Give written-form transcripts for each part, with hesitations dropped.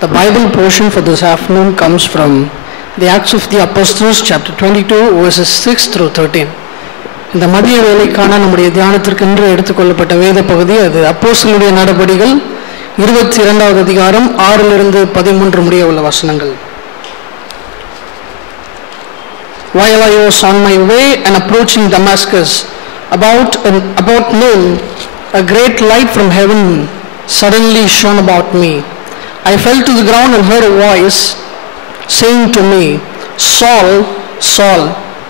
The Bible portion for this afternoon comes from the Acts of the Apostles, chapter 22, verses 6 through 13. இந்த மதிய வேளைக்கான நம்முடைய தியானத்திற்கென்று எடுத்துக்கொள்ளப்பட்ட வேத பகுதி அது அப்போஸ்தலருடைய நடபடிகள் 22வது அதிகாரம் 6 லிருந்து 13 முடிய உள்ள வசனங்கள். While I was on my way and approaching Damascus, about noon, a great light from heaven suddenly shone about me. I fell to the ground and heard a voice saying to me, Saul, Saul,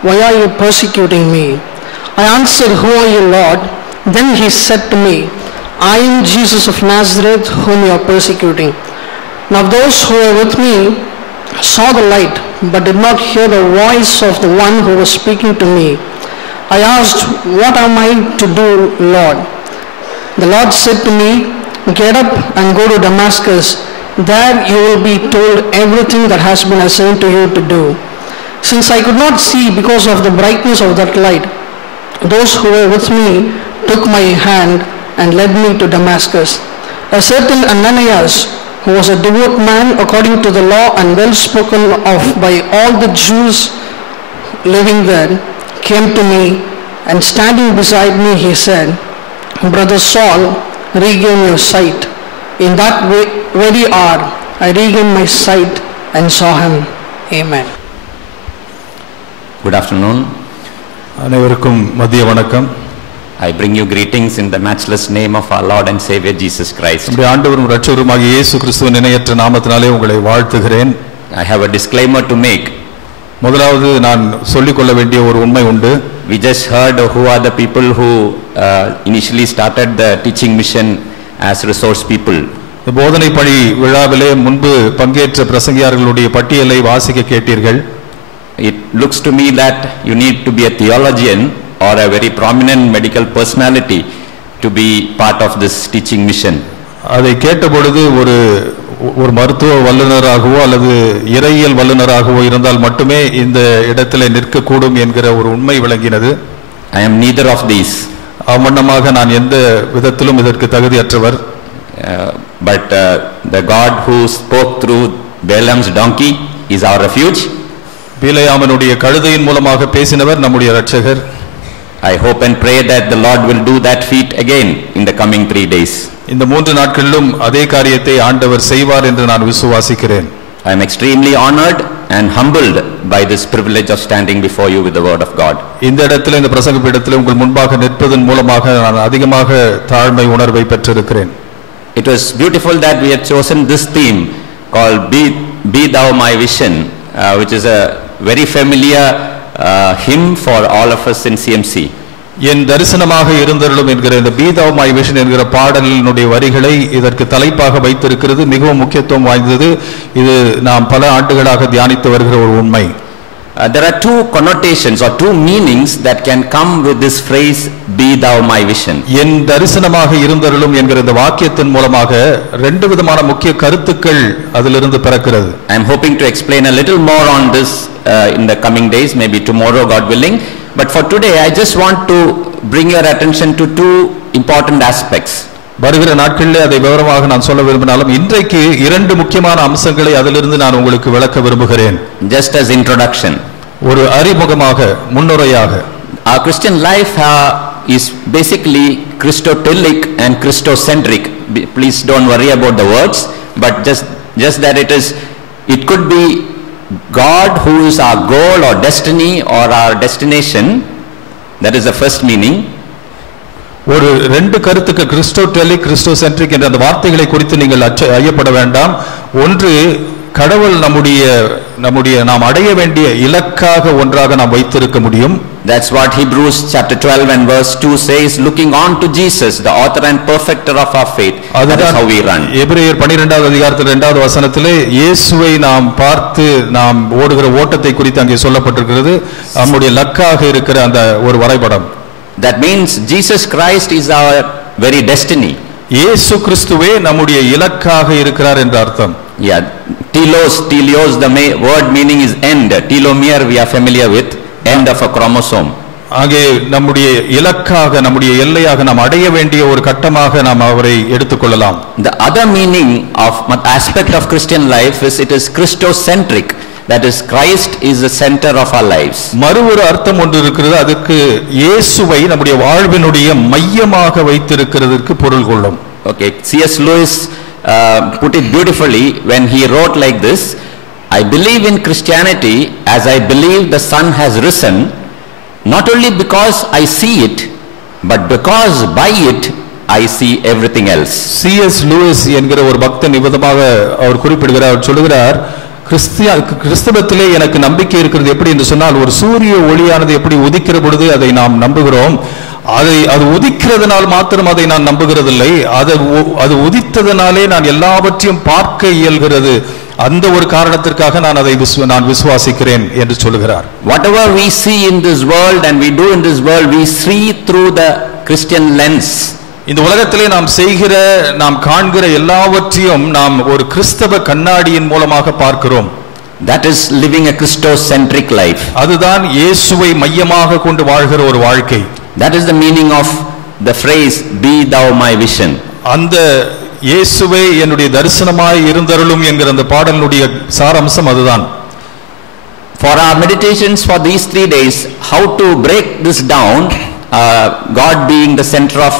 why are you persecuting me? I answered, Who are you, Lord? Then he said to me, I am Jesus of Nazareth, whom you are persecuting. Now those who were with me saw the light, but did not hear the voice of the one who was speaking to me. I asked, What am I to do, Lord? The Lord said to me, Get up and go to Damascus. There you will be told everything that has been assigned to you to do. Since I could not see because of the brightness of that light, those who were with me took my hand and led me to Damascus. A certain Ananias, who was a devout man according to the law and well spoken of by all the Jews living there, came to me, and standing beside me he said, Brother Saul, regain your sight. In that very hour I regained my sight and saw him. Amen. Good afternoon. அனைவருக்கும் மதிய வணக்கம். I bring you greetings in the matchless name of our Lord and Savior Jesus Christ. நம்முடைய ஆண்டவரும் இரட்சகருமாகிய இயேசு கிறிஸ்துவின் இணையற்ற நாமத்தினாலே உங்களை வாழ்த்துகிறேன். I have a disclaimer to make. முதலாவது நான் சொல்லிக் கொள்ள வேண்டிய ஒரு உண்மை உண்டு. We just heard who are the people who initially started the teaching mission as resource people. போதனை பணி விழாவிலே முன்பு பங்கேற்ற பிரசங்கியார்களுடைய பட்டியலை வாசிக்க கேட்டீர்கள். It looks to me that you need to be a theologian or a very prominent medical personality to be part of this teaching mission. அதை கேட்டபொழுது ஒரு மருத்துவ வல்லுநராகவோ அல்லது இறையியல் வல்லுநராகவோ இருந்தால் மட்டுமே இந்த இடத்திலே நிற்கக்கூடும் என்கிற ஒரு உண்மை விளங்கினது. I am neither of these. அவண்ணமாக நான் எந்த விதத்திலும் இதற்கு தகுதியற்றவர். But the God who spoke through Balaam's donkey is our refuge. பிலேயாமனுடைய கழுதையின் மூலமாக பேசினவர் நம்முடைய இரட்சகர். I hope and pray that the Lord will do that feat again in the coming 3 days. இந்த 3 நாட்களிலும் அதே காரியத்தை ஆண்டவர் செய்வார் என்று நான் விசுவாசிக்கிறேன். I am extremely honored and humbled by this privilege of standing before you with the word of God. இந்த இடத்திலே இந்த பிரசங்க பீடத்திலே உங்கள் முன்பாக நிற்பதன் மூலமாக நான் அதிகமாக தாழ்மை உணர்வை பெற்றிருக்கிறேன். It was beautiful that we had chosen this theme called Be Thou My Vision, which is a very familiar hymn for all of us in CMC. என் தரிசனமாக இருந்தருளும் என்கிற இந்த Be Thou My Vision என்கிற பாடலினுடைய வரிகளை இதற்கு தலைப்பாக வைத்திருக்கிறது. மிகவும் முக்கியத்துவம் வாய்ந்தது. இது நாம் பல ஆண்டுகளாக தியானித்து வருகிற ஒரு உண்மை. There are two connotations or two meanings that can come with this phrase Be Thou My Vision. என் தரிசனமாக இருந்தருளும் என்கிற இந்த வாக்கியத்தின் மூலமாக 2 விதமான முக்கிய கருத்துக்கள் அதிலிருந்து பிறக்கிறது. I am hoping to explain a little more on this in the coming days, maybe tomorrow God willing. But for today I just want to bring your attention to 2 important aspects. வருகிற நாட்களிலே அதை விவரமாக நான் சொல்ல விரும்பினாலும் இன்றைக்கு 2 முக்கியமான அம்சங்களை அதிலிருந்து நான் உங்களுக்கு விளக்க விரும்புகிறேன். Just as introduction. ஒரு அறிமுகமாக முன்னுரையாக. Our Christian life is basically Christotelic and Christocentric. Please don't worry about the words, but just that it could be God who is our goal or destiny or our destination. That is the first meaning. ஒரு 2 கருத்துக்கு கிறிஸ்டோடெலிக் கிறிஸ்டோசென்ட்ரிக் என்ற அந்த வார்த்தைகளை குறித்து நீங்கள் ஐயப்பட வேண்டாம். ஒன்று கடவுள் நம்முடைய நாம் அடைய வேண்டிய இலக்காக ஒன்றாக நாம் வைத்திருக்க முடியும். That's what Hebrews chapter 12 and verse 2 says, looking on to Jesus, the author and perfecter of our faith. That is how we run. எபிரேயர் 12வது அதிகாரத்தில் 2வது வசனத்திலே இயேசுவை நாம் பார்த்து நாம் ஓடுகிற ஓட்டத்தை குறித்து அங்கே சொல்லப்பட்டிருக்கிறது. நம்முடைய இலக்காக இருக்கிற அந்த ஒரு வரைபடம். That means Jesus Christ is our very destiny. இயேசு கிறிஸ்துவே நம்முடைய இலக்காக இருக்கிறார் என்ற அர்த்தம். Yeah, telos, the word meaning is end. Telomere we are familiar with, end of a chromosome. ஆகவே நம்முடைய இலக்காக நம்முடைய எல்லையாக நாம் அடைய வேண்டிய ஒரு கட்டமாக நாம் அவரை எடுத்துக்கொள்ளலாம். The other meaning of aspect of Christian life is it is Christocentric. That is, Christ is the center of our lives. மறு ஒரு அர்த்தம் ஒன்று இருக்கிறது. அதுக்கு இயேசுவை நம்முடைய வாழ்வினுடைய மையமாக வைத்திருக்கிறதற்கு பொருள் கொள்ளும். Okay, C.S. Lewis put it beautifully when he wrote like this: I believe in Christianity as I believe the sun has risen, not only because I see it, but because by it I see everything else. C.S. Lewis என்கிற ஒரு பக்தன் விதமாக அவர் குறிப்பிடுகிறார். அவர் சொல்கிறார், கிறிஸ்தவத்திலே எனக்கு நம்பிக்கை இருக்கிறது எப்படி என்று சொன்னால், ஒரு சூரிய ஒளியானது எப்படி உதிக்கிற பொழுது அதை நாம் நம்புகிறோம், அது உதிக்கிறதுனால் மாத்திரம் அதை நான் நம்புகிறதில்லை, அது உதித்ததனாலே நான் எல்லாவற்றையும் பார்க்க இயல்கிறது, அந்த ஒரு காரணத்திற்காக நான் அதை விசுவாசிக்கிறேன் என்று சொல்கிறார். Whatever we see in this world and we do in this world, we see through the Christian lens. இந்த உலகத்திலே நாம் காண்கிற எல்லாவற்றையும் நாம் ஒரு கிறிஸ்தவ கண்ணாடியின் மூலமாக பார்க்கிறோம். That is living a Christocentric life. அதுதான் இயேசுவை மையமாக கொண்டு வாழ்கிற ஒரு வாழ்க்கை. That is the meaning of the phrase be thou my vision. அந்த இயேசுவே என்னுடைய தரிசனமாய் இருந்தருளும் என்கிற அந்த பாடலுடைய சாராம்சம் அதுதான். For our meditations for these 3 days, how to break this down, God being the center of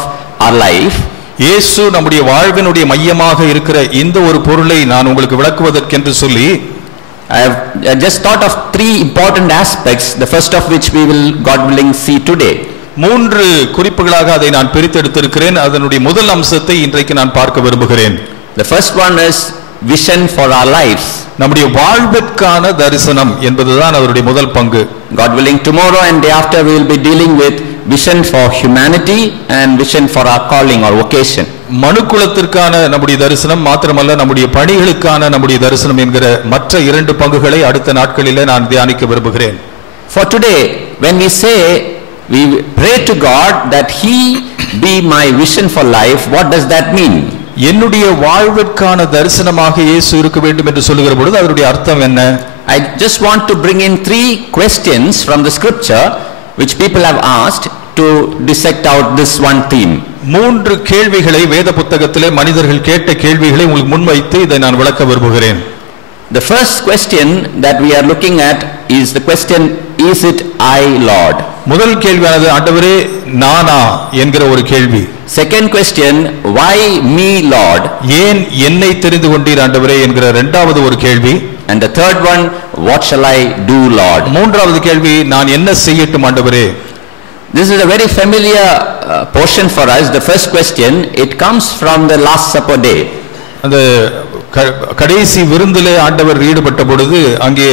our life. இயேசு நம்முடைய வாழ்வினுடைய மையமாக இருக்கிற இந்த ஒரு பொருளை நான் உங்களுக்கு விளக்குவதற்கென்று சொல்லி I have just thought of 3 important aspects, the first of which we will, God willing, see today. 3 குறிப்புகளாக அதை நான் பிரித்தெடுத்திருக்கிறேன். அதனுடைய முதல் அம்சத்தை இன்றைக்கு நான் பார்க்க விரும்புகிறேன். The first one is vision for our lives. நம்முடைய வாழ்விற்கான தரிசனம் என்பதுதான் அவருடைய முதல் பங்கு. God willing, tomorrow and day after we will be dealing with vision for humanity and vision for our calling or vocation. மனுக்குலத்திற்கான நம்முடைய தரிசனம் மாத்திரமல்ல, நம்முடைய பணிகளுக்கான நம்முடைய தரிசனம் என்கிற மற்ற 2 பங்குகளை அடுத்த நாட்களிலே நான் தியானிக்க விரும்புகிறேன். For today, when we say we pray to God that He be my vision for life, what does that mean? என்னுடைய வாழ்விற்கான தரிசனமாக இயேசு இருக்க வேண்டும் என்று சொல்லுகிற பொழுது அதனுடைய அர்த்தம் என்ன? I just want to bring in 3 questions from the scripture which people have asked to dissect out this one theme. 3 கேள்விகளை வேத புத்தகத்திலே மனிதர்கள் கேட்ட கேள்விகளை உங்களுக்கு முன்வைத்து இதை நான் விளக்க விரும்புகிறேன். The first question that we are looking at is the question, is it I, Lord? முதல் கேள்வியானது ஆண்டவரே நானா என்கிற ஒரு கேள்வி. Second question, why me, Lord? ஏன் என்னை தெரிந்து கொண்டீர் ஆண்டவரே என்கிற இரண்டாவது ஒரு கேள்வி. And the third one, what shall I do, Lord? மூன்றாவது கேள்வி, நான் என்ன செய்யட்டும் ஆண்டவரே? This is a very familiar portion for us. The first question, it comes from the Last Supper day. அந்த கடைசி விருந்திலே ஆண்டவர் ஈடுபட்ட பொழுது அங்கே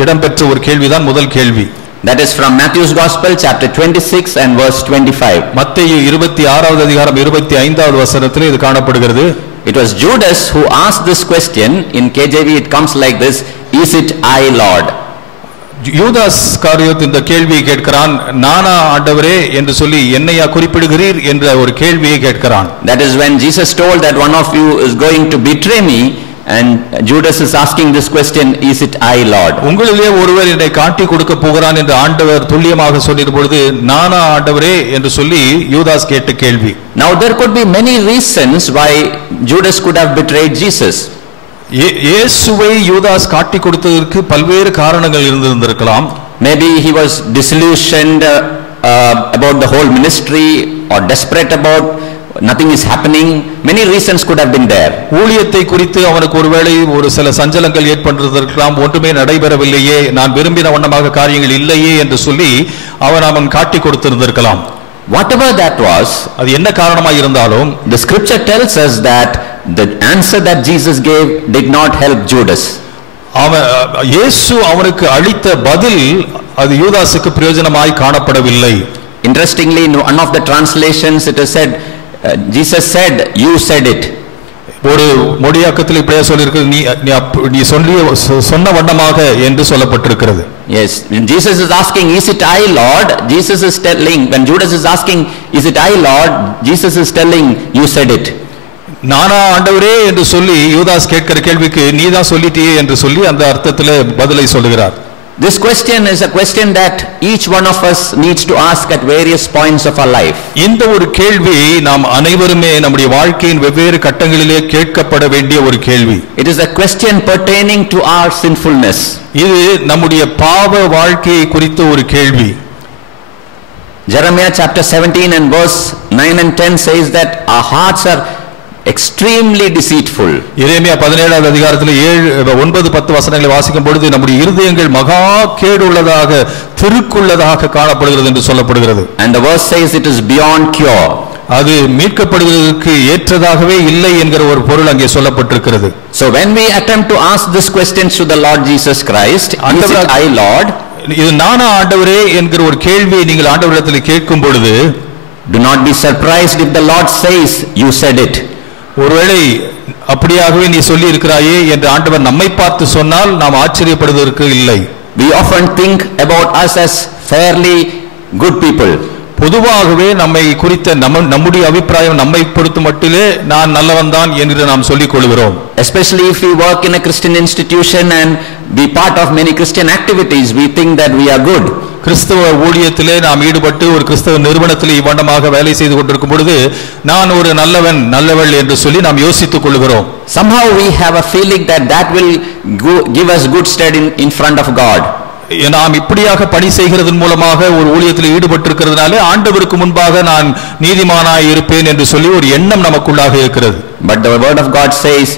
இடம்பெற்ற ஒரு கேள்விதான் முதல் கேள்வி. That is from Matthew's Gospel chapter 26 and verse 25. மத்தேயு 26வது அதிகாரம் 25வது வசனத்திலே இது காணப்படுகிறது. It was Judas who asked this question. In KJV it comes like this, is it I, Lord? யூதாஸ் காரியோத் இந்த கேள்வியை கேட்கிறான், நானா ஆண்டவரே என்று சொல்லி என்னையா குறிப்பிடுகிறீர் என்ற ஒரு கேள்வியை கேட்கிறான். That is when Jesus told that one of you is going to betray me, and Judas is asking this question, is it I, Lord? உங்களிலே ஒருவர் என்னை காட்டி கொடுக்க போகிறான் என்று ஆண்டவர் துல்லியமாக சொல்லிற பொழுது நானா ஆண்டவரே என்று சொல்லி யூதாஸ் கேட்ட கேள்வி. Now there could be many reasons why Judas could have betrayed Jesus. இயேசுவை யூதாஸ் காட்டி கொடுத்ததற்கு பல்வேறு காரணங்கள் இருந்திருக்கலாம். Maybe he was disillusioned about the whole ministry or desperate about nothing is happening. Many reasons could have been there. ஊழியத்தை குறித்து அவனுக்கு ஒருவேளை ஒரு சில சஞ்சலங்கள் ஏற்பட்டிருக்கலாம். ஒன்றுமே நடைபெறவில்லையே, நான் விரும்பின வண்ணமாக காரியங்கள் இல்லையே என்று சொல்லி அவன் காட்டி கொடுத்திருந்திருக்கலாம். Whatever that was, அது என்ன காரணமாக இருந்தாலும், the scripture tells us that the answer that Jesus gave did not help Judas. இயேசு அவனுக்கு அளித்த பதில் அது யூதாசுக்கு பிரயோஜனமாய் காணப்படவில்லை. Interestingly, in one of the translations it is said, Jesus said, you said it. ஒரு மொழியாக்கத்தில் இப்படியே சொல்லிருக்கு, நீ சொன்ன வண்ணமாக என்று சொல்லப்பட்டிருக்கிறது. Yes, when Jesus is asking, is it I, Lord? Jesus is telling, when Judas is asking, is it I, Lord? Jesus is telling, you said it. நானா ஆண்டவரே என்று சொல்லி யூதாஸ் கேட்கிற கேள்விக்கு நீதான் சொல்லிட்டியே என்று சொல்லி அந்த அர்த்தத்தில் பதிலை சொல்லுகிறார். This question is a question that each one of us needs to ask at various points of our life. இந்த ஒரு கேள்வி நாம் அனைவருமே நம்முடைய வாழ்க்கையின் வெவ்வேறு கட்டங்களிலே கேட்கப்பட வேண்டிய ஒரு கேள்வி. It is a question pertaining to our sinfulness. இது நம்முடைய பாவ வாழ்க்கையை குறித்த ஒரு கேள்வி. Jeremiah chapter 17 and verse 9 and 10 says that our hearts are extremely deceitful. எரேமியா 17வது அதிகாரத்தில் 9-10 வசனங்களை வாசிக்கும் பொழுது நம்முடைய இருதயங்கள் மகா கேடுள்ளதாக திருக்குள்ளதாக காணப்படுகிறது என்று சொல்லப்படுகிறது. And the verse says it is beyond cure. அது மீட்கப்படுவதற்கு ஏற்றதாகவே இல்லை என்கிற ஒரு பொருள் அங்கே சொல்லப்பட்டிருக்கிறது. So when we attempt to ask this questions to the Lord Jesus Christ, is it I Lord? இது நானா ஆண்டவரே என்கிற ஒரு கேள்வியை நீங்கள் ஆண்டவரிடத்தில் கேட்கும் பொழுது, do not be surprised if the Lord says you said it. ஒருவேளை அப்படியாகவே நீ சொல்லி இருக்கிறாயே என்று ஆண்டவர் நம்மை பார்த்து சொன்னால் நாம் ஆச்சரியப்படுவதற்கு இல்லை. We often think about us as fairly good people. பொதுவாகவே நம்மை குறித்த நம்முடைய அபிப்பிராயம் நம்மை பொறுத்து மட்டிலே நான் நல்லவன் தான் என்று நாம் சொல்லிக் கொள்கிறோம். Especially if we work in a Christian institution and be part of many Christian activities, we think that we are good. கிறிஸ்தவ ஊழியத்திலே நாம் ஈடுபட்டு ஒரு கிறிஸ்தவ நிறுவனத்திலே இவ்வண்ணமாக வேலை செய்து கொண்டிருக்கும் பொழுது நான் ஒரு நல்லவள் என்று சொல்லி நாம் யோசித்துக் கொள்கிறோம். Somehow we have a feeling that will give us good stead in front of God. நாம் இப்படியாக பணி செய்கிறதன் மூலமாக ஒரு ஊழியத்தில் ஈடுபட்டிருக்கிறதுனாலே ஆண்டவருக்கு முன்பாக நான் நீதிமானாய் இருப்பேன் என்று சொல்லி ஒரு எண்ணம் நமக்குள்ளாக இருக்கிறது. But the word of God says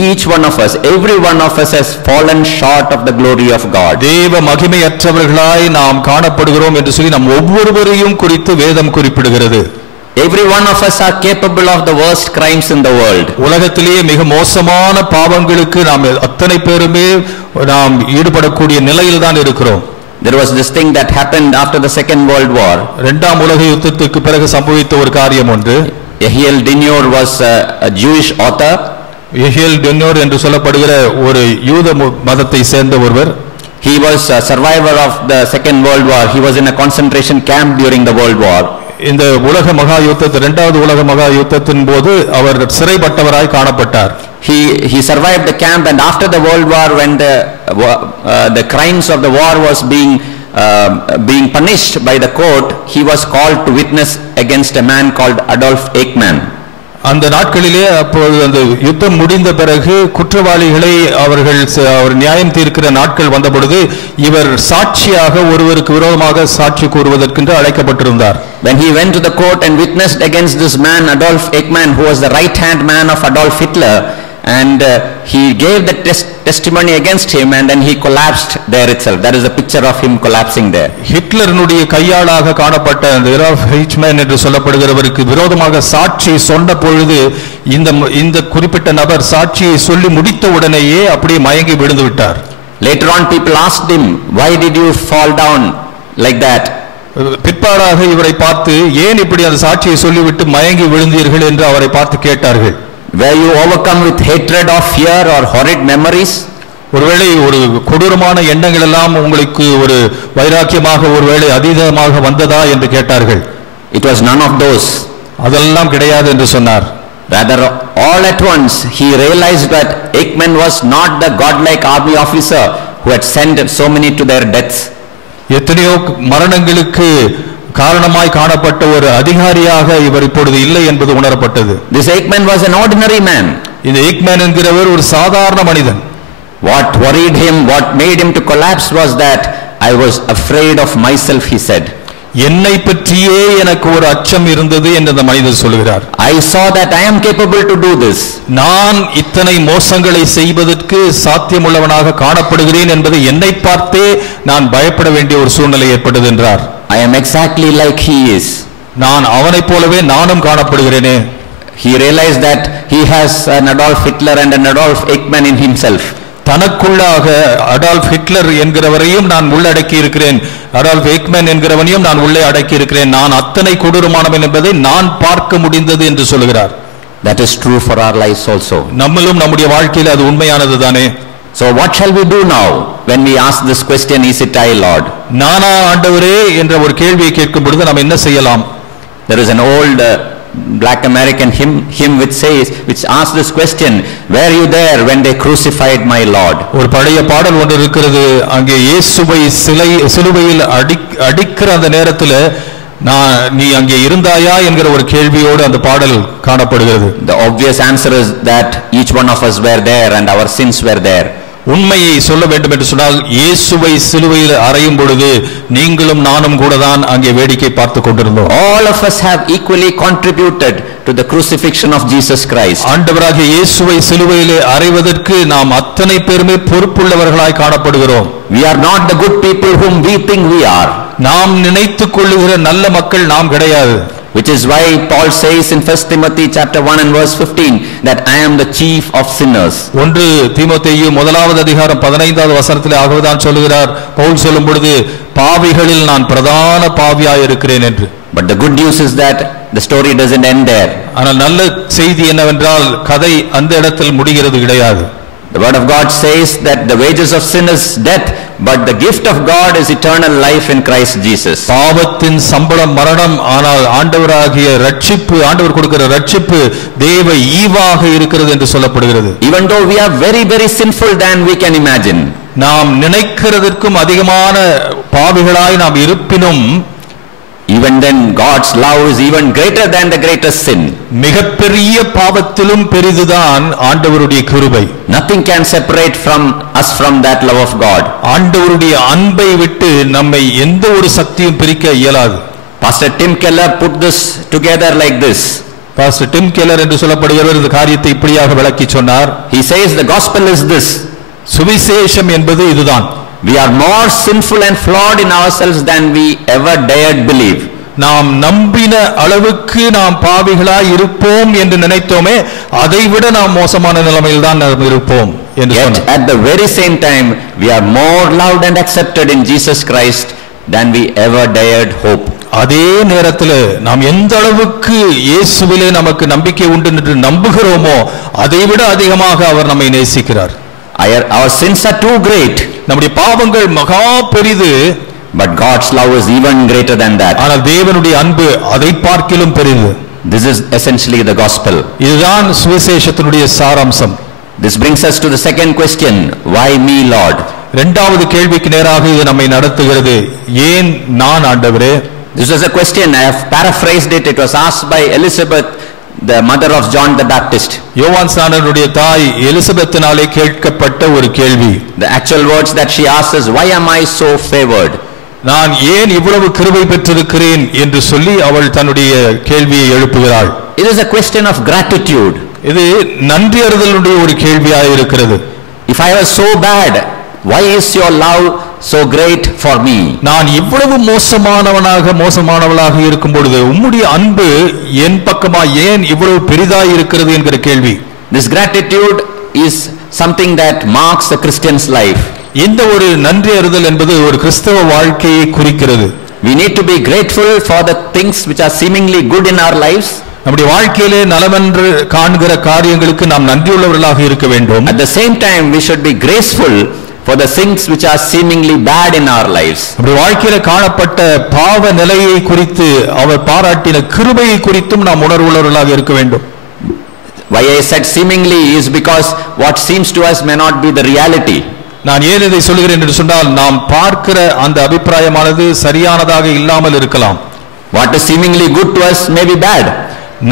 each one of us, every one of us has fallen short of the glory of God. தேவ மகிமையற்றவர்களாய் நாம் காணப்படுகிறோம் என்று சொல்லி நாம் ஒவ்வொருவரையும் குறித்து வேதம் குறிப்பிடுகிறது. Every one of us are capable of the worst crimes in the world. உலகத்திலேயே மிக மோசமான பாவங்களுக்கு நாம் அத்தனை பேருமே நாம் ஈடுபடக்கூடிய நிலையில் தான் இருக்கிறோம். There was this thing that happened after the Second World War. இரண்டாம் உலக யுத்தத்துக்கு பிறகு சம்பவித்த ஒரு காரியம் ஒன்று. Yehiel Denior was a Jewish author. Yehiel Denior என்று சொல்லப்படுகிற ஒரு யூத மதத்தை சேர்ந்த ஒருவர். He was a survivor of the Second World War. He was in a concentration camp during the World War. இந்த உலக மகா யுத்தத்தின் இரண்டாவது உலக மகா யுத்தத்தின் போது அவர் சிறைப்பட்டவராய் காணப்பட்டார். He survived the camp, and after the World War, when the crimes of the war was being punished by the court, he was called to witness against a man called Adolf Eichmann. அந்த நாட்களிலே அப்போது அந்த யுத்தம் முடிந்த பிறகு குற்றவாளிகளை அவர் நியாயம் தீர்க்கிற நாட்கள் வந்த பொழுது இவர் சாட்சியாக ஒருவருக்கு விரோதமாக சாட்சி கூறுவதற்கென்று அழைக்கப்பட்டிருந்தார். When he went to the court and witnessed against this man Adolf Eichmann, who was the right hand man of Adolf Hitler, and he gave the testimony against him, and then he collapsed there itself. That is a picture of him collapsing there. ஹிட்லருடைய கையாளாக காணப்பட்ட Adolf எய்ச்மேன் என்று சொல்லப்படுகிறவருக்கு விரோதமாக சாட்சி சொன்ன பொழுது இந்த குறிப்பிட்ட நபர் சாட்சியை சொல்லி முடித்த உடனேயே அப்படியே மயங்கி விழுந்து விட்டார். Later on people asked him, why did you fall down like that? பிற்பாடாக இவரை பார்த்து ஏன் இப்படி அந்த சாட்சியை சொல்லிவிட்டு மயங்கி விழுந்தீர்கள் என்று அவரை பார்த்து கேட்டார்கள். Were you overcome with hatred or fear or horrid memories? ஒருவேளை ஒரு கொடூரமான எண்ணங்கள் எல்லாம் உங்களுக்கு ஒரு வைராக்கியமாக ஒருவேளை அதீதமாக வந்ததா என்று கேட்டார்கள். It was none of those. அதெல்லாம் கிடையாது என்று சொன்னார். Rather, all at once he realized that Eichmann was not the godlike army officer who had sent so many to their deaths. எத்தனையோ மரணங்களுக்கு காரணமாய் காணப்பட்ட ஒரு அதிகாரியாக இவர் இப்பொழுது இல்லை என்பது உணரப்பட்டது. This Eichmann was an ordinary man. இந்த எய்க்மேன் என்கிறவர் ஒரு சாதாரண மனிதன். What worried him, what made him to collapse was that I was afraid of myself, he said. என்னை பற்றியே எனக்கு ஒரு அச்சம் இருந்தது என்று அந்த மனிதர் சொல்கிறார். I saw that I am capable to do this. நான் இத்தனை மோசங்களை செய்வதற்கு சாத்தியமுள்ளவனாக காணப்படுகிறேன் என்பதை என்னை பார்த்தே நான் பயப்பட வேண்டிய ஒரு சூழ்நிலை ஏற்பட்டது என்றார். I am exactly like he is. நான் அவனைப் போலவே நானும் காணப்படுகிறேனே. He realized that he has an Adolf Hitler and an Adolf Eichmann in himself. தனக்குள்ளாக அடால்ஃப் ஹிட்லர் என்கிறவரையும் நான் உள்ளடக்கி இருக்கிறேன், அடால்ஃப் எய்க்மேன் என்கிறவனையும் நான் உள்ளே அடக்கி இருக்கிறேன். நான் அத்தனை கொடூரமானவன் என்பதை நான் பார்க்க முடிந்தது என்று சொல்கிறார். That is true for our lives also. நம்மளும் நம்முடைய வாழ்க்கையில் அது உண்மையானது தானே. So what shall we do now when we ask this question, is it I, Lord? நானா ஆண்டவரே என்ற ஒரு கேள்வியை கேட்கும் பொழுது நாம் என்ன செய்யலாம்? There is an old black American hymn which asks this question, were you there when they crucified my Lord? ஒரு பழைய பாடல் ஒன்று இருக்கிறது. அங்கே இயேசுவை சிலுவையில் அடிக்கிற அந்த நேரத்தில் நீ அங்கே இருந்தாயா என்கிற ஒரு கேள்வியோடு அந்த பாடல் காணப்படுகிறது. The obvious answer is that each one of us were there and our sins were there. உண்மையை சொல்ல வேண்டும் என்று சொன்னால் இயேசுவை சிலுவையில் அறையும் பொழுது நீங்களும் நானும் கூட தான் அங்கே வேடிக்கை பார்த்து கொண்டிருந்தோம். All of us have equally contributed to the crucifixion of Jesus Christ. ஆண்டவராகிய இயேசுவை சிலுவையிலே அறைவதற்கு நாம் அத்தனை பேருமே பொறுப்புள்ளவர்களாய் காணப்படுகிறோம். We are not the good people whom we think we are. நாம் நினைத்துக் கொள்ளுகிற நல்ல மக்கள் நாம் கிடையாது. Which is why Paul says in 1 Timothy chapter 1 and verse 15 that I am the chief of sinners. 1 தீமோத்தேயு முதலாவது அதிகாரம் 15வது வசனத்திலே ஆகவேதான் சொல்கிறார், பவுல் சொல்லும் பொழுது பாவிகளில் நான் பிரதான பாவியாய் இருக்கிறேன் என்று. But the good news is that the story doesn't end there. ஆனால் நல்ல செய்தி என்னவென்றால் கதை அந்த இடத்தில் முடிகிறது கிடையாது. The word of God says that the wages of sin is death, but the gift of God is eternal life in Christ Jesus. பாவத்தின் சம்பளம் மரணம், ஆனால் ஆண்டவராகிய ரட்சிப்பு, ஆண்டவர் கொடுக்கிற ரட்சிப்பு தேவ ஈவாக இருக்கிறது என்று சொல்லப்படுகிறது. Even though we are very very sinful than we can imagine, நாம் நினைக்கிறதற்கும் அதிகமான பாவிகளாய் நாம் இருப்பினும் even then God's love is even greater than the greatest sin. மிகப்பெரிய பாவத்திலும் பெரிதுதான் ஆண்டவருடைய கிருபை. Nothing can separate us from that love of God. ஆண்டவருடைய அன்பை விட்டு நம்மை எந்த ஒரு சக்தியும் பிரிக்க இயலாது. Pastor Tim Keller put this together like this. Pastor Tim Keller என்று சொல்லப்படுகிறவர் இந்த காரியத்தை இப்படியாக விளக்கி சொன்னார். He says the gospel is this. சுவிசேஷம் என்பது இதுதான். We are more sinful and flawed in ourselves than we ever dared believe. நாம் நம்பின அளவுக்கு நாம் பாவிகளாய் இருப்போம் என்று நினைத்தோமே, அதைவிட நாம் மோசமான நிலைமையில் தான் நாம் இருப்போம் என்று சொன்னார். Yet at the very same time we are more loved and accepted in Jesus Christ than we ever dared hope. அதே நேரத்தில் நாம் எந்த அளவுக்கு இயேசுவிலே நமக்கு நம்பிக்கை உண்டு என்று நம்புகிறோமோ அதைவிட அதிகமாக அவர் நம்மை நேசிக்கிறார். Our sins are too great. நம்முடைய பாவங்கள் மகா பெரிது. But God's love is even greater than that. ஆனால் தேவனுடைய அன்பு அதை பார்க்கிலும் பெரிது. This is essentially the gospel. இதுதான் சுவிசேஷத்தினுடைய சாராம்சம். This brings us to the second question, why me Lord? இரண்டாவது கேள்விக்கு நேராக இது நம்மை நடத்துகிறது, ஏன் நான் ஆண்டவரே? This was a question, I have paraphrased it. It was asked by Elizabeth, the mother of John the Baptist. யோவான் ஸ்நானனுடைய தாய் எலிசபெத்தினாலே கேட்கப்பட்ட ஒரு கேள்வி. The actual words that she asked is, why am I so favored? நான் ஏன் இவ்வளவு கிருபை பெற்றிருக்கிறேன் என்று சொல்லி அவள் தன்னுடைய கேள்வியை எழுப்புகிறாள். It is a question of gratitude. இது நன்றி அறிதலுடைய ஒரு கேள்வியாக இருக்கிறது. If I was so bad, why is your love so great for me? நான் இவ்வளவு மோசமானவளாக இருக்கும் பொழுது உம்முடைய அன்பு என் பக்கமா ஏன் இவ்வளவு பெரிதாய் இருக்கிறது என்கிற கேள்வி. This gratitude is something that marks the Christian's life. இந்த ஒரு நன்றி அறிதல் என்பது ஒரு கிறிஸ்தவ வாழ்க்கையை குறிக்கிறது. We need to be grateful for the things which are seemingly good in our lives. நம்முடைய வாழ்க்கையிலே நலமென்று காண்கிற காரியங்களுக்கு நாம் நன்றியுள்ளவர்களாக இருக்க வேண்டும். At the same time we should be graceful for the things which are seemingly bad in our lives. நம்முடைய வாழ்க்கையில காணப்பட்ட பாவ நிலையை குறித்து அவர் பாராட்டின கிருபையை குறித்தும் நாம் உணர்வுள்ளவர்களாக இருக்க வேண்டும். Why I said seemingly is because what seems to us may not be the reality. நான் ஏன் இதை சொல்கிறேன் என்று சொன்னால் நாம் பார்க்கிற அந்த அபிப்பிராயமானது சரியானதாக இல்லாமல் இருக்கலாம். What is seemingly good to us may be bad.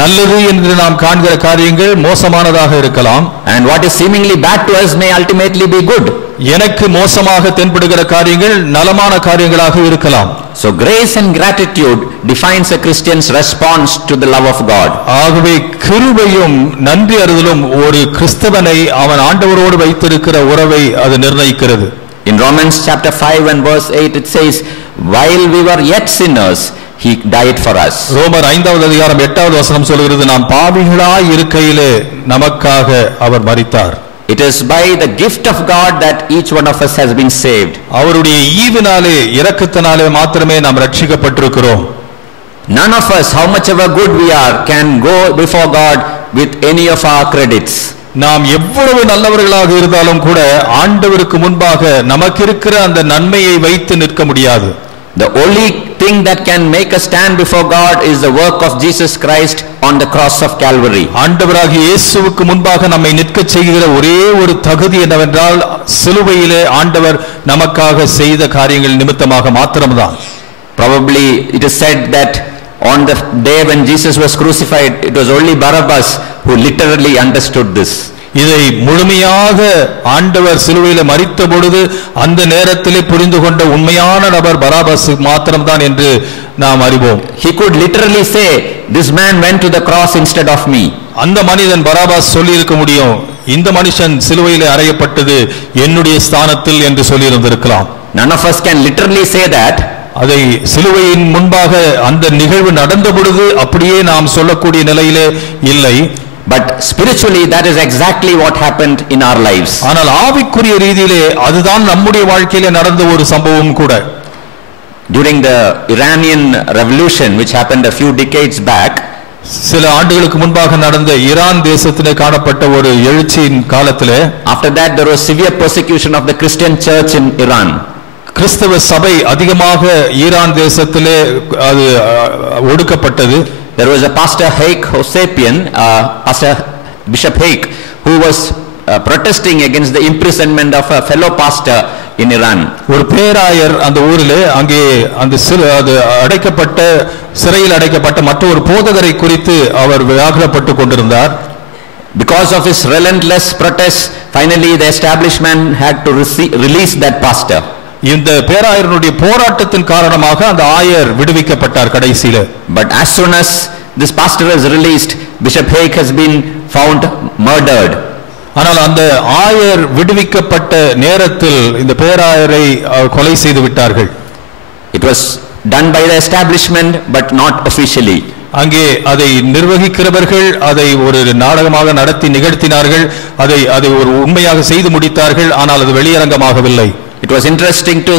நல்லது என்று நாம் காண்கிற காரியங்கள் மோசமானதாக இருக்கலாம். And what is seemingly bad to us may ultimately be good. எனக்கு மோசமாக தென்படுகிற காரியங்கள் நலமான காரியங்களாக இருக்கலாம். So grace and gratitude defines a Christian's response to the love of God. ஆகவே கிருபையும் நன்றி அறிதலும் ஒரு கிறிஸ்தவனை அவன் ஆண்டவரோடு வைத்திருக்கிற உறவை அது நிர்ணயிக்கிறது. In Romans chapter 5 and verse 8 it says, while we were yet sinners he died for us. ரோமர் 5வது அதிகாரம் 8வது வசனம் சொல்கிறது, நாம் பாவிகளாய் இருக்கையிலே நமக்காக அவர் மரித்தார். It is by the gift of God that each one of us has been saved. அவருடைய ஈவினாலே இரக்கத்தினாலே மாத்திரமே நாம் ரட்சிக்கப்பட்டிருக்கிறோம். None of us, how much ever good we are, can go before God with any of our credits. நாம் எவ்வளவு நல்லவர்களாக இருந்தாலும் கூட ஆண்டவருக்கு முன்பாக நமக்கு இருக்கிற அந்த நன்மையை வைத்து நிற்க முடியாது. The only thing that can make us stand before God is the work of Jesus Christ on the cross of Calvary. ஆண்டவராகிய இயேசுவுக்கு முன்பாக நம்மை நிற்கச் செய்கிற ஒரே ஒரு தகுதி என்னவென்றால் சிலுவையிலே ஆண்டவர் நமக்காக செய்த காரியங்கள் நிமித்தமாக மாத்திரம்தான். Probably it is said that on the day when Jesus was crucified, it was only Barabbas who literally understood this. இதை முழுமையாக ஆண்டவர் சிலுவையிலே மரித்த பொழுது அந்த நேரத்திலே புரிந்து கொண்ட உண்மையான நபர் பராபாஸ் மாத்திரம்தான் என்று நாம் அறிவோம். He could literally say, this man went to the cross instead of me. அந்த மனிதன் பராபாஸ் சொல்லி இருக்க முடியும், இந்த மனுஷன் சிலுவையிலே அறையப்பட்டது என்னுடைய ஸ்தானத்தில் என்று சொல்லி இருந்திருக்கலாம். None of us can literally say that. அதை சிலுவையின் முன்பாக அந்த நிகழ்வு நடந்த பொழுது அப்படியே நாம் சொல்லக்கூடிய நிலையிலே இல்லை. But spiritually that is exactly what happened in our lives. ஆனால் ஆவிக்குரிய ரீதியிலே அதுதான் நம்முடைய வாழ்க்கையிலே நடந்த ஒரு சம்பவம் கூட. During the Iranian revolution which happened a few decades back, சில ஆண்டுகளுக்கு முன்பாக நடந்த ஈரான் தேசத்திலே காணப்பட்ட ஒரு எழுச்சியின் காலத்திலே, after that there was severe persecution of the Christian church in Iran. கிறிஸ்தவ சபை அதிகமாக ஈரான் தேசத்திலே அது ஒடுக்கப்பட்டது. There was a pastor Haik Hosepian, Pastor Bishop Haik, who was protesting against the imprisonment of a fellow pastor in Iran. ஒரு பேராயர் அந்த ஊரிலே அங்கே அந்த அடைக்கப்பட்ட சிறையில் அடைக்கப்பட்ட மற்றொரு போதகரை குறித்து அவர் வியாகுலப்பட்டு கொண்டிருந்தார். Because of his relentless protests, finally the establishment had to release that pastor. இந்த பேராயருடைய போராட்டத்தின் காரணமாக அந்த ஆயர் விடுவிக்கப்பட்டார் கடைசியிலே. But as soon as this pastor is released, Bishop Haik has been found murdered. ஆனால் அந்த ஆயர் விடுவிக்கப்பட்ட நேரத்தில் இந்த பேராயரை கொலை செய்து விட்டார்கள். It was done by the establishment but not officially. அங்கே அதை நிர்வகிக்கிறவர்கள் அதை ஒரு நாடகமாக நடத்தி நிகழ்த்தினார்கள். அதை ஒரு உண்மையாக செய்து முடித்தார்கள். ஆனால் அது வெளியரங்கமாகவில்லை. It was interesting to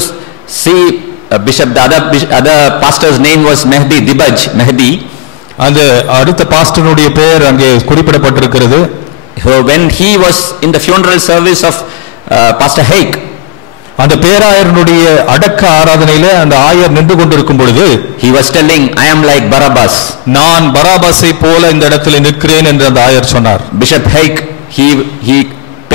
see the other pastor's name was Mehdi Dibaj Mehdi. அந்த அடுத்த பாஸ்டருடைய பெயர் அங்கே குறிப்பிடப்பட்டிருக்கிறது. When he was in the funeral service of Pastor Haik, அந்த பேராயருடைய அடக்க ஆராதனையிலே அந்த ஆயர் நின்று கொண்டிருக்கும் பொழுது he was telling, I am like Barabbas. நான் பராபாஸை போல இந்த இடத்தில் நிற்கிறேன் என்று அந்த ஆயர் சொன்னார். Bishop Haik, he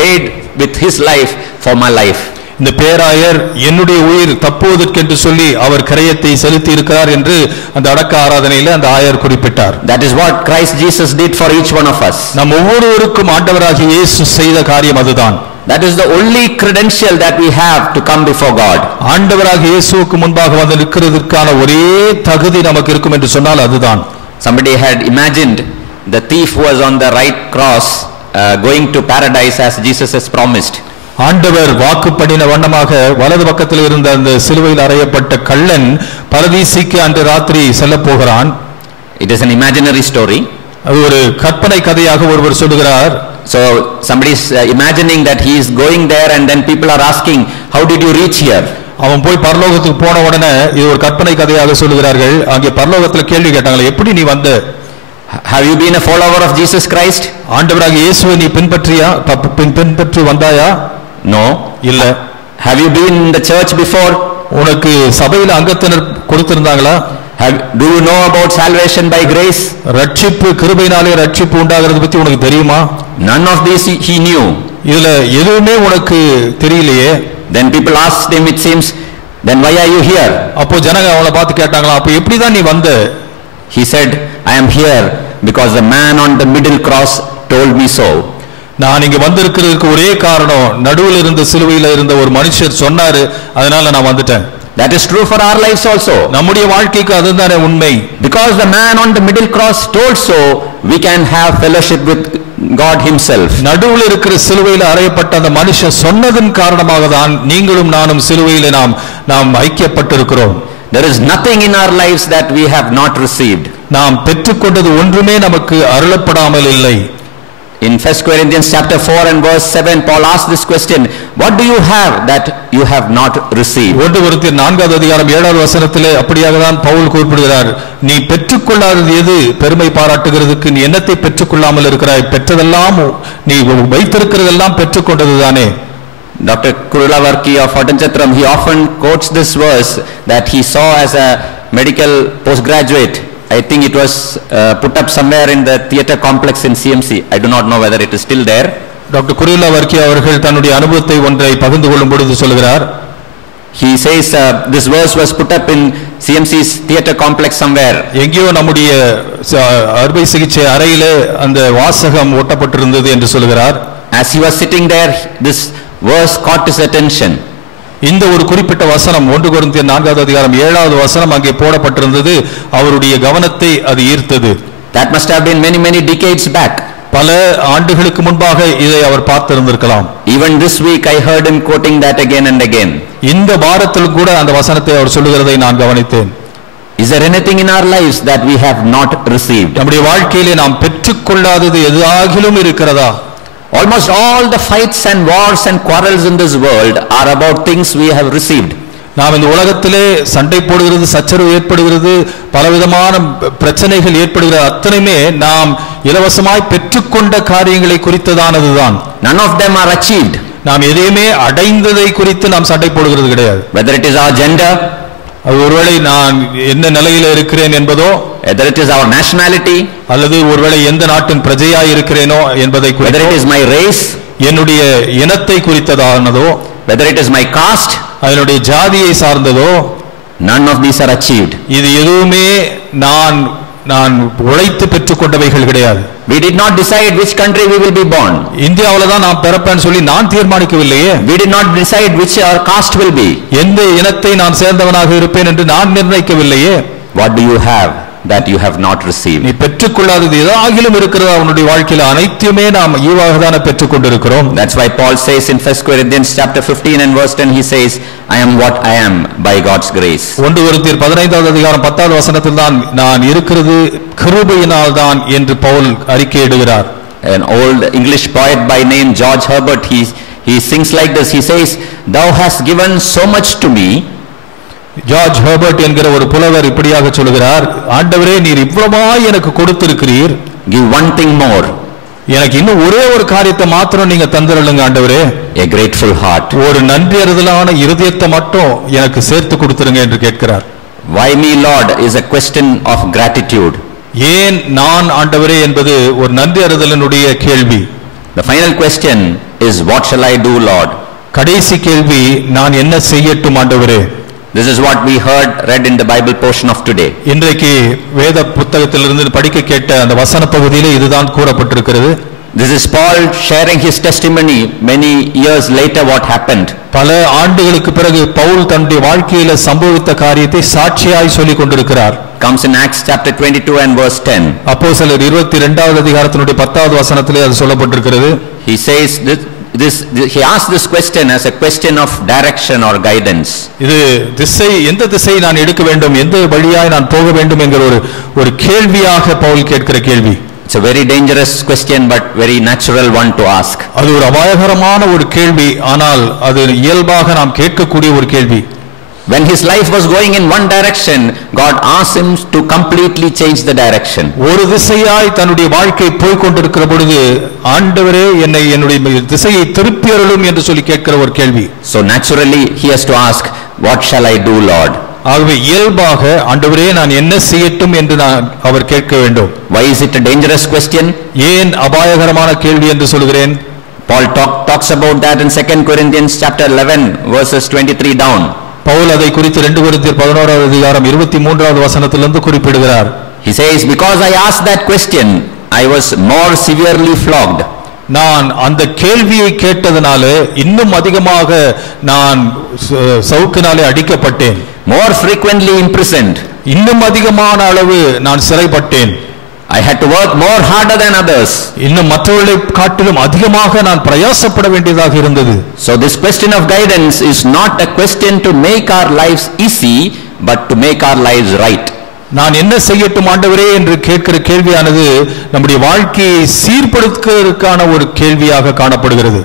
paid with his life for my life. இந்த பேராயர் என்னுடைய உயிர் தப்புவதற்கென்று சொல்லி அவர் கிரயத்தை செலுத்தி இருக்கிறார் என்று அந்த அடக்க ஆராதனையிலே அந்த ஆயர் குறிப்பிட்டார். That is what Christ Jesus did for each one of us. நம் ஒவ்வொருவருக்கும் ஆண்டவராகிய இயேசு செய்த காரியம் அதுதான். That is the only credential that we have to come before God. ஆண்டவராகிய இயேசுவுக்கு முன்பாக வந்து நிற்கிறதுக்கான ஒரே தகுதி நமக்கு இருக்கும் என்று சொன்னால் அதுதான். Somebody had imagined the thief who was on the right cross going to paradise as Jesus has promised. ஆண்டவர் வாக்குப்படின வண்ணமாக வலது பக்கத்தில் இருந்த அந்த சிலுவையில் அறையப்பட்ட கள்ளன் பரதீசிக்கு அன்று ராத்திரி செல்ல போகிறான். It is an imaginary story. அது ஒரு கற்பனை கதையாக ஒருவர் சொல்கிறார். So somebody is imagining that he is going there and then people are asking, how did you reach here? அவன் போய் பரலோகத்துக்கு போன உடனே இது ஒரு கற்பனை கதையாக சொல்கிறார்கள். அங்கே பரலோகத்தில் கேள்வி கேட்டாங்களே, எப்படி நீ வந்த? Have you been a follower of Jesus Christ? ஆண்டவராகிய இயேசுவை நீ பின்பற்றி வந்தாயா? No. இல்ல. Have you been in the church before? உனக்கு சபையில அங்கத்தினர் கொடுத்திருந்தாங்களா? Do you know about salvation by grace? ரட்சிப்பு கிருபையினாலே ரட்சிப்பு உண்டாகிறது பத்தி உனக்கு தெரியுமா? None of this he knew. இதுல எதுவுமே உனக்கு தெரியலையே. Then people asked him, it seems, then why are you here? அப்போ ஜனங்க அவளை பார்த்து கேட்டாங்களா, அப்போ எப்படி தான் நீ வந்த? He said, I am here because the man on the middle cross told me so. நான் இங்க வந்திருக்கிறதுக்கு ஒரே காரணம், நடுவில் இருந்த சிலுவையில் இருந்த ஒரு மனுஷர் சொன்னாரு, அதனால நான் வந்துட்டேன். That is true for our lives also. நம்முடைய வாழ்க்கைக்கு அதுதானே உண்மை. Because the man on the middle cross told so, we can have fellowship with God himself. நடுவில் இருக்கிற சிலுவையில் அறையப்பட்ட அந்த மனுஷன் சொன்னதன் காரணமாக தான் நீங்களும் நானும் சிலுவையில் நாம் ஐக்கியப்பட்டிருக்கிறோம். There is nothing in our lives that we have not received. நாம் பெற்றுக்கொண்டது ஒன்றுமே நமக்கு அருளப்படாமல் இல்லை. In 1 Corinthians chapter 4 and verse 7, Paul asked this question, what do you have that you have not received? 1 கொரிந்தியர் 4வது அதிகாரம் 7வது வசனத்திலே அப்படியாக தான் பவுல் குறிப்பிடுகிறார், நீ பெற்றுக்கொள்ளாதது எது பெருமை பாராட்டுகிறதுக்கு நீ என்னத்தை பெற்றுக்கொள்ளாமல் இருக்கிறாய்? பெற்றதெல்லாம் நீ வைத்திருக்கிறதெல்லாம் பெற்றுக்கொண்டதுதானே. Dr. Kurulavarki of Ottanchatram, he often quotes this verse that he saw as a medical postgraduate. I think it was put up somewhere in the theatre complex in CMC. I do not know whether it is still there. Doctor குருலாவர்கி அவர்கள் தன்னுடைய அனுபவத்தை ஒன்றை பகிர்ந்து கொள்ளும் பொழுது சொல்கிறார். He says this verse was put up in CMC's theatre complex somewhere. எங்கேயோ நம்முடைய அறுவை சிகிச்சை அறையிலே அந்த வாசகம் ஒட்டப்பட்டிருந்தது என்று சொல்கிறார். As he was sitting there, this verse caught his attention. இந்த ஒரு குறிப்பிட்ட வசனம் 1 கொரிந்தியர் 4வது அதிகாரம் 7வது வசனம் அங்கே போடப்பட்டிருந்தது. அவருடைய கவனத்தை அது ஈர்த்தது. That must have been many decades back. பல ஆண்டுகளுக்கு முன்பாக இதை அவர் பார்த்திருந்திருக்கலாம். Even this week I heard him quoting that again and again. இந்த வாரத்தில் கூட அந்த வசனத்தை அவர் சொல்லுகிறதை நான் கவனித்தேன். Is there anything in our lives that we have not received? நம்முடைய வாழ்க்கையிலே நாம் பெற்றுக்கொள்ளாதது எதாகிலும் இருக்கிறதா? Almost all the fights and wars and quarrels in this world are about things we have received. நாம் இந்த உலகத்திலே சண்டை போடுகிறது, சச்சரவு ஏற்படுகிறது, பலவிதமான பிரச்சனைகள் ஏற்படுகிற அத்தனையுமே நாம் இலவசமாய் பெற்றுக்கொண்ட காரியங்களை குறித்ததானதுதான். None of them are achieved. நாம் எதையுமே அடைந்ததை குறித்து நாம் சண்டை போடுகிறது கிடையாது. Whether it is our gender, அது ஒருவேளை நான் என்ன நிலையில இருக்கிறேன் என்பதோ, whether it is our nationality, அல்லது ஒருவேளை எந்த நாட்டின் பிரஜையாய் இருக்கிறேனோ என்பதை குறித்தோ, whether it is my race, என்னுடைய இனத்தை குறித்ததானதோ, whether it is my caste, அதனுடைய ஜாதியை சார்ந்ததோ, none of these are achieved. இது எதுவுமே நான் உழைத்து பெற்றுக்கொண்டவைகள் கிடையாது. We did not decide which country we will be born. இந்தியாவில தான் நான் பிறப்பேன்னு சொல்லி நான் தீர்மானிக்கவில்லையே. We did not decide which our caste will be. எந்த இனத்தை நான் சேர்ந்தவனாக இருப்பேன் என்று நான் நிர்ணயிக்கவில்லையே. What do you have that you have not received? நீ பெற்றுக்கொள்ளாதது ஏதாகிலும் இருக்கிறதா உன்னுடைய வாழ்க்கையில்? அனைத்துமே நாம் ஈவாக தான பெற்றுக்கொண்டிருக்கிறோம். That's why Paul says in 1 Corinthians chapter 15 and verse 10, he says, I am what I am by God's grace. 1 கொரிந்தியர் 15வது அதிகாரம் 10வது வசனத்தில் தான் நான் இருக்கிறது கிருபையினால் தான் என்று Pavul அறிக்கையிடுகிறார். An old English poet by name George Herbert, he sings like this. He says, thou hast given so much to me. George Herbert என்கிற ஒரு புலவர் இப்படியாக சொல்கிறார், ஆண்டவரே நீர் இவ்வளவாய் எனக்கு கொடுத்திருக்கிறீர், give one thing more. எனக்கு இன்னும் ஒரே ஒரு காரியத்தை மாத்திரம் நீங்க தந்திரலுங்க ஆண்டவரே. A grateful heart. ஒரு நன்றியறிதலான இருதயத்தை மட்டும் எனக்கு சேர்த்து கொடுத்துருங்க என்று கேட்கிறார். Why me, Lord, is a question of gratitude. ஏன் நான் ஆண்டவரே என்பது ஒரு நன்றியறிதலினுடைய கேள்வி. The final question is, what shall I do, Lord? கடைசி கேள்வி, நான் என்ன செய்யட்டும் ஆண்டவரே. This is what we read in the Bible portion of today. இன்றைக்கு வேத புத்தகத்திலிருந்து படிக்க கேட்ட அந்த வசன பகுதியிலே இதுதான் கூறப்பட்டிருக்கிறது. This is Paul sharing his testimony many years later what happened. பல ஆண்டுகளுக்கு பிறகு பவுல் தன்னுடைய வாழ்க்கையில சம்பவித்த காரியத்தை சாட்சியாய் சொல்லிக் கொண்டிருக்கிறார். Comes in Acts chapter 22 and verse 10. அப்போஸ்தலர் 22வது அதிகாரத்தினுடைய 10வது வசனத்திலே அது சொல்லப்பட்டிருக்கிறது. He says he asked this question as a question of direction or guidance. இது எந்த திசையை நான் எடுக்க வேண்டும், எந்த வழியாய் நான் போக வேண்டும் என்கிற ஒரு கேள்வியாக பவுல் கேட்கிற கேள்வி. It's a very dangerous question but very natural one to ask. அது ஒரு அபாயகரமான ஒரு கேள்வி, ஆனால் அது இயல்பாக நாம் கேட்கக்கூடிய ஒரு கேள்வி. When his life was going in one direction, God asked him to completely change the direction. ஒரு திசையாய் தன்னுடைய வாழ்க்கை போய் கொண்டிருக்கிற பொழுது ஆண்டவரே என்னுடைய திசையை திருப்பி அருளும் என்று சொல்லி கேட்கிற ஒரு கேள்வி. So naturally he has to ask, what shall I do, Lord? ஆகவே இயல்பாக ஆண்டவரே நான் என்ன செய்யட்டும் என்று அவர் கேட்க வேண்டும். Why is it a dangerous question? ஏன் அபாயகரமான கேள்வி என்று சொல்கிறேன்? Paul talks about that in 2 Corinthians chapter 11 verses 23 down. Pavul அதை குறித்து 2 கொரிந்தியர் 11வது அதிகாரம் 23வது வசனத்திலிருந்து குறிப்பிடுகிறார். He says, because I asked that question, I was more severely flogged. நான் அந்த கேள்வியை கேட்டதனாலே இன்னும் அதிகமாக நான் சவுக்கினாலே அடிக்கப்பட்டேன். More frequently imprisoned. இன்னும் அதிகமான அளவு நான் சிறைப்பட்டேன். I had to work more harder than others. இன்னும் மற்றவர்களை காட்டிலும் அதிகமாக நான் பிரயாசப்பட வேண்டியதாக இருந்தது. So this question of guidance is not a question to make our lives easy, but to make our lives right. நான் என்ன செய்யட்டும் ஆண்டவரே என்று கேட்கிற கேள்வியானது நம்முடைய வாழ்க்கையை சீர்படுத்துவதற்கான ஒரு கேள்வியாக காணப்படுகிறது.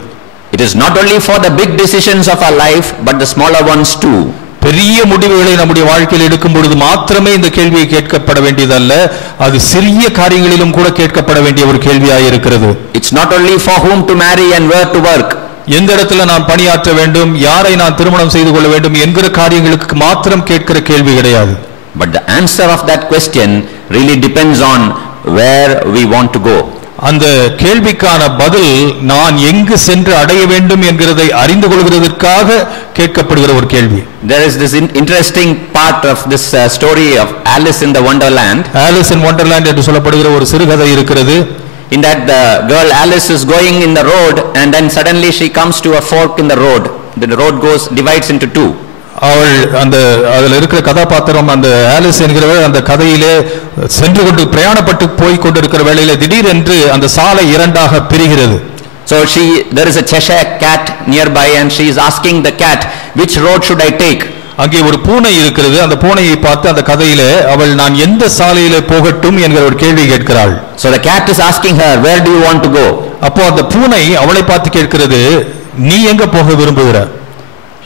It is not only for the big decisions of our life, but the smaller ones too. பெரிய முடிவுகளை நம்முடைய வாழ்க்கையில் எடுக்கும் பொழுது மாத்திரமே இந்த கேள்வியை கேட்கப்பட வேண்டியதல்ல, அது சிறிய காரியங்களிலும் கூட கேட்கப்பட வேண்டிய ஒரு கேள்வியாக இருக்கிறது. It's not only for whom to marry and where to work. எந்த இடத்துல நான் பணியாற்ற வேண்டும், யாரை நான் திருமணம் செய்து கொள்ள வேண்டும் என்கிற காரியங்களுக்கு மாத்திரம் கேட்கிற கேள்வி கிடையாது. But the answer of that question really depends on where we want to go. அந்த கேள்விக்கான பதில் நான் எங்கு சென்று அடைய வேண்டும் என்கிறதை அறிந்து கொள்கிறதற்காக கேட்கப்படுகிற ஒரு கேள்வி. There is this interesting part of this story of Alice in the Wonderland. Alice in Wonderland என்று சொல்லப்படுகிற ஒரு சிறுகதை இருக்கிறது. In that the girl Alice is going in the road and then suddenly she comes to a fork in the road. The road divides into two. அவள் அந்த அதில் இருக்கிற கதாபாத்திரம் அந்த ஆலிஸ் என்கிறவர் அந்த கதையிலே சென்று கொண்டு பிரயாணப்பட்டு போய் கொண்டிருக்கிற வேளையிலே திடீரென்று அந்த சாலை இரண்டாக பிரிகிறது. So there is a Cheshire cat nearby and she is asking the cat, which road should I take? அங்கே ஒரு பூனை இருக்கிறது. அந்த பூனையை பார்த்து அந்த கதையிலே அவள் நான் எந்த சாலையிலே போகட்டும் என்கிற ஒரு கேள்வி கேட்கிறாள். So the cat is asking her, where do you want to go? அப்போ அந்த பூனை அவளை பார்த்து கேட்கிறது, நீ எங்க போக விரும்புகிறாய்?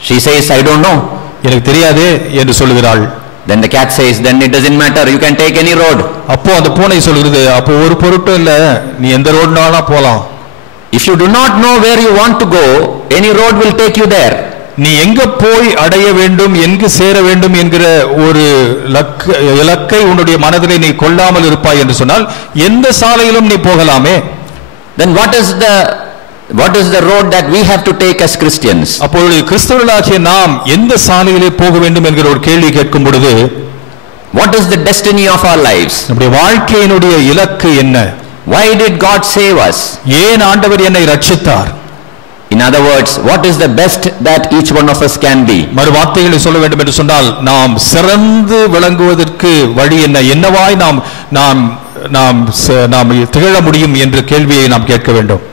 She says, I don't know. எனக்கு தெரியாதே என்று சொல்கிறாள். Then the cat says, then it doesn't matter, you can take any road. அப்போ அந்த பூனை சொல்கிறது, அப்போ ஒரு பொருட்டும் இல்ல, நீ எந்த ரோட்னாலும் போலாம். If you do not know where you want to go, any road will take you there. நீ எங்க போய் அடைய வேண்டும், எங்கு சேர வேண்டும் என்கிற ஒரு இலக்கை உன்னுடைய மனதிலே நீ கொள்ளாமல் இருப்பாய் என்று சொன்னால் எந்த சாலையிலும் நீ போகலாமே. Then what is the road that we have to take as Christians? அப்பொழுது கிறிஸ்தவர்களாகிய நாம் எந்த சாலையிலே போக வேண்டும் என்கிற ஒரு கேள்வி கேட்கும் பொழுது, what is the destiny of our lives? நம்முடைய வாழ்க்கையினுடைய இலக்கு என்ன? Why did God save us? ஏன் ஆண்டவர் என்னை ரட்சித்தார்? In other words, what is the best that each one of us can be? மறு வார்த்தைகளை சொல்ல வேண்டும் என்று சொன்னால் நாம் சிறந்து விளங்குவதற்கு வழி என்ன, என்னவாய் நாம் நாம் நாம் நாம் திகழ முடியும் என்ற கேள்வியை நாம் கேட்க வேண்டும்.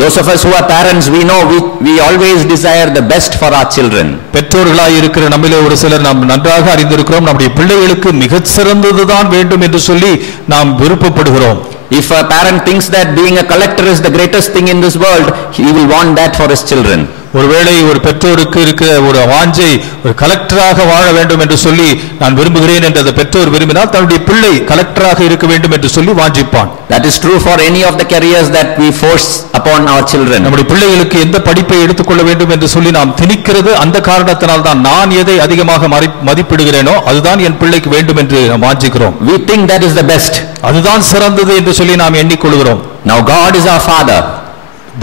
Those of us who are parents, we know we always desire the best for our children. பெற்றோர்களாய் இருக்கிற நம்மிலே ஒரு சிலர் நாம் நன்றாக அறிந்திருக்கிறோம், நம்முடைய பிள்ளைகளுக்கு மிகச் சிறந்ததுதான் வேண்டும் என்று சொல்லி நாம் விருப்பப்படுகிறோம். If a parent thinks that being a collector is the greatest thing in this world, he will want that for his children. ஒருவேளை ஒரு பெற்றோருக்கு இருக்கிற ஒரு வாஞ்சை ஒரு கலெக்டராக வாழ வேண்டும் என்று சொல்லி நான் விரும்புகிறேன் என்று அந்த பெற்றோர் விரும்பினால் தன்னுடைய பிள்ளை கலெக்டராக இருக்க வேண்டும் என்று சொல்லி வாஞ்சிப்பான். That is true for any of the careers that we force upon our children. நம்முடைய பிள்ளைகளுக்கு எந்த படிப்பை எடுத்துக்கொள்ள வேண்டும் என்று சொல்லி நாம் திணிக்கிறது அந்த காரணத்தினால் தான் நான் எதை அதிகமாக மதிப்பிடுகிறேனோ அதுதான் என் பிள்ளைக்கு வேண்டும் என்று நாம் வாஞ்சிக்கிறோம். We think that is the best. அதுதான் சிறந்தது என்று சொல்லி நாம் எண்ணிக்கொள்கிறோம். Now God is our Father.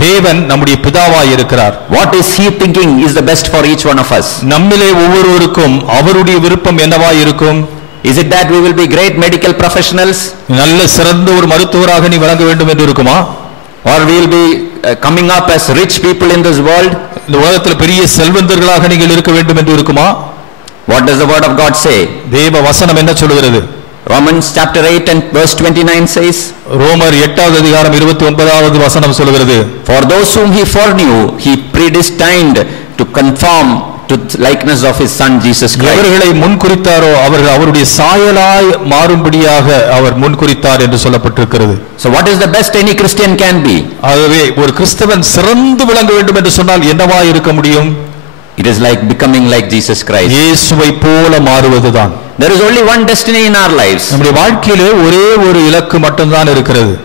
தேவன் நம்முடைய பிதாவாய் இருக்கிறார். What is he thinking is the best for each one of us? நம்மிலே ஒவ்வொருவருக்கும் அவருடைய விருப்பம் என்னவாய் இருக்கும்? Is it that we will be great medical professionals? நல்ல சிறந்த ஒரு மருத்துவராக நீ விளங்க வேண்டும் என்று இருக்குமா? Or we will be coming up as rich people in this world? இந்த உலகத்தில் பெரிய செல்வந்தர்களாக நீங்கள் இருக்க வேண்டும் என்று இருக்குமா? What does the word of God say? தேவ வசனம் என்ன சொல்கிறது? Romans chapter 8 and verse 29 says, ரோமர் 8வது அதிகாரம் 29வது வசனம் சொல்கிறது, for those whom he foreknew he predestined to conform to the likeness of his son Jesus Christ. எவர்களை முன்குறித்தாரோ அவர்கள் அவருடைய சாயலாய் மாறும்படியாக அவர் முன்குறித்தார் என்று சொல்லப்பட்டிருக்கிறது. So what is the best any Christian can be? ஆகவே ஒரு கிறிஸ்தவன் சிறந்து விளங்க வேண்டும் என்று சொன்னால் என்னவாய் இருக்க முடியும்? It is like becoming like Jesus Christ. இயேசுவை போல மாறுவதுதான். There is only one destiny in our lives. நம்முடைய வாழ்க்கையிலே ஒரே ஒரு இலக்கு மட்டும்தான் இருக்கிறது.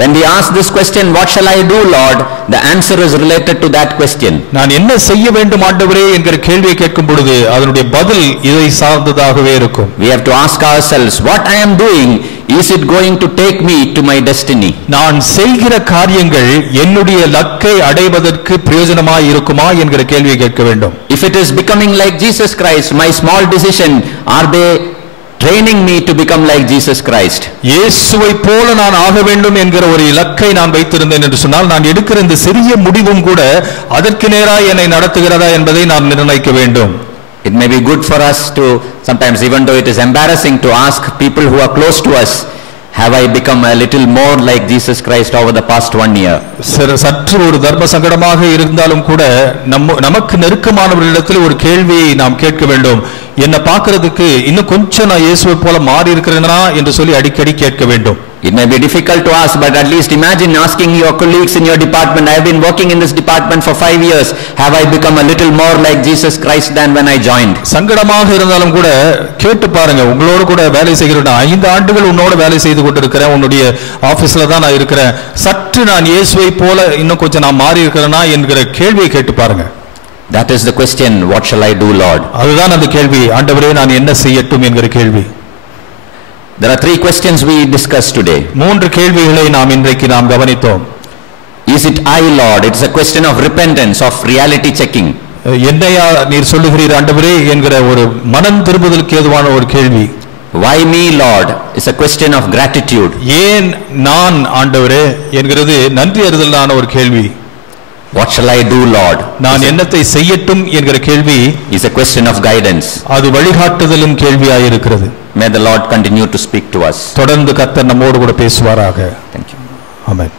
When we ask this question, what shall I do, Lord? The answer is related to that question. நான் என்ன செய்ய வேண்டும் ஆண்டவரே என்கிற கேள்வியை கேட்கும் பொழுது அதனுடைய பதில் இதை சார்ந்ததாகவே இருக்கும். We have to ask ourselves, what I am doing, is it going to take me to my destiny? நான் செய்கிற காரியங்கள் என்னுடைய இலக்கை அடைவதற்கு பிரயோஜனமாய் இருக்குமா என்கிற கேள்வியை கேட்க வேண்டும். If it is becoming like Jesus Christ, my small decision, are they training me to become like Jesus Christ? இயேசுவை போல நான் ஆக வேண்டும் என்கிற ஒரு இலக்கை நான் வைத்திருந்தேன் என்று சொன்னால் நான் எடுக்கிற இந்த சிறிய முடிவும் கூட அதற்கு நேராக என்னை நடத்துகிறதா என்பதை நான் நிர்ணயிக்க வேண்டும். It may be good for us to sometimes, even though it is embarrassing, to ask people who are close to us, have I become a little more like Jesus Christ over the past 1 year? சற்று ஒரு தர்ம சங்கடமாக இருந்தாலும் கூட நமக்கு நெருக்கமானவர்களிடத்தில் ஒரு கேள்வியை நாம் கேட்க வேண்டும். என்ன பார்க்கிறதுக்கு இன்னும் கொஞ்சம் நான் இயேசுவை போல மாறி இருக்கிறேனா என்று சொல்லி அடிக்கடி கேட்க வேண்டும். It may be difficult to ask, but at least imagine asking your colleagues in your department, I have been working in this department for 5 years. Have I become a little more like Jesus Christ than when I joined? சங்கடமாக இருந்தாலும் கூட கேட்டு பாருங்க. உங்களோட கூட வேலை செய்கிறேன், 5 ஆண்டுகள் உன்னோட வேலை செய்து கொண்டிருக்கிறேன், உன்னுடைய ஆபீஸ்ல தான் நான் இருக்கிறேன், சற்று நான் இயேசுவை போல இன்னும் கொஞ்சம் நான் மாறி இருக்கிறேனா என்கிற கேள்வியை கேட்டு பாருங்க. That is the question, what shall I do, Lord? அதுதான் அந்த கேள்வி, ஆண்டவரே நான் என்ன செய்யட்டும் என்கிற கேள்வி. There are 3 questions we discussed today. 3 கேள்விகளை நாம் இன்றைக்கு நாம் கவனித்தோம். Is it I, Lord? It is a question of repentance, of reality checking. என்னையா நீர் சொல்லுகிறீர் ஆண்டவரே என்கிற ஒரு மனம் திரும்புதலுக்கு ஏதுவான ஒரு கேள்வி. Why me, Lord? It's a question of gratitude. ஏன் நான் ஆண்டவரே என்கிறது நன்றி அறிதலான ஒரு கேள்வி. What shall I do, Lord? நான் என்னத்தை செய்யட்டும் என்கிற கேள்வி is a question of guidance. அது வழிகாட்டுதலின் கேள்வியாய் இருக்கிறது. May the Lord continue to speak to us. தொடர்ந்து கர்த்தர் நம்மோடு கூட பேசுவாராக. Thank you. ஆமென்.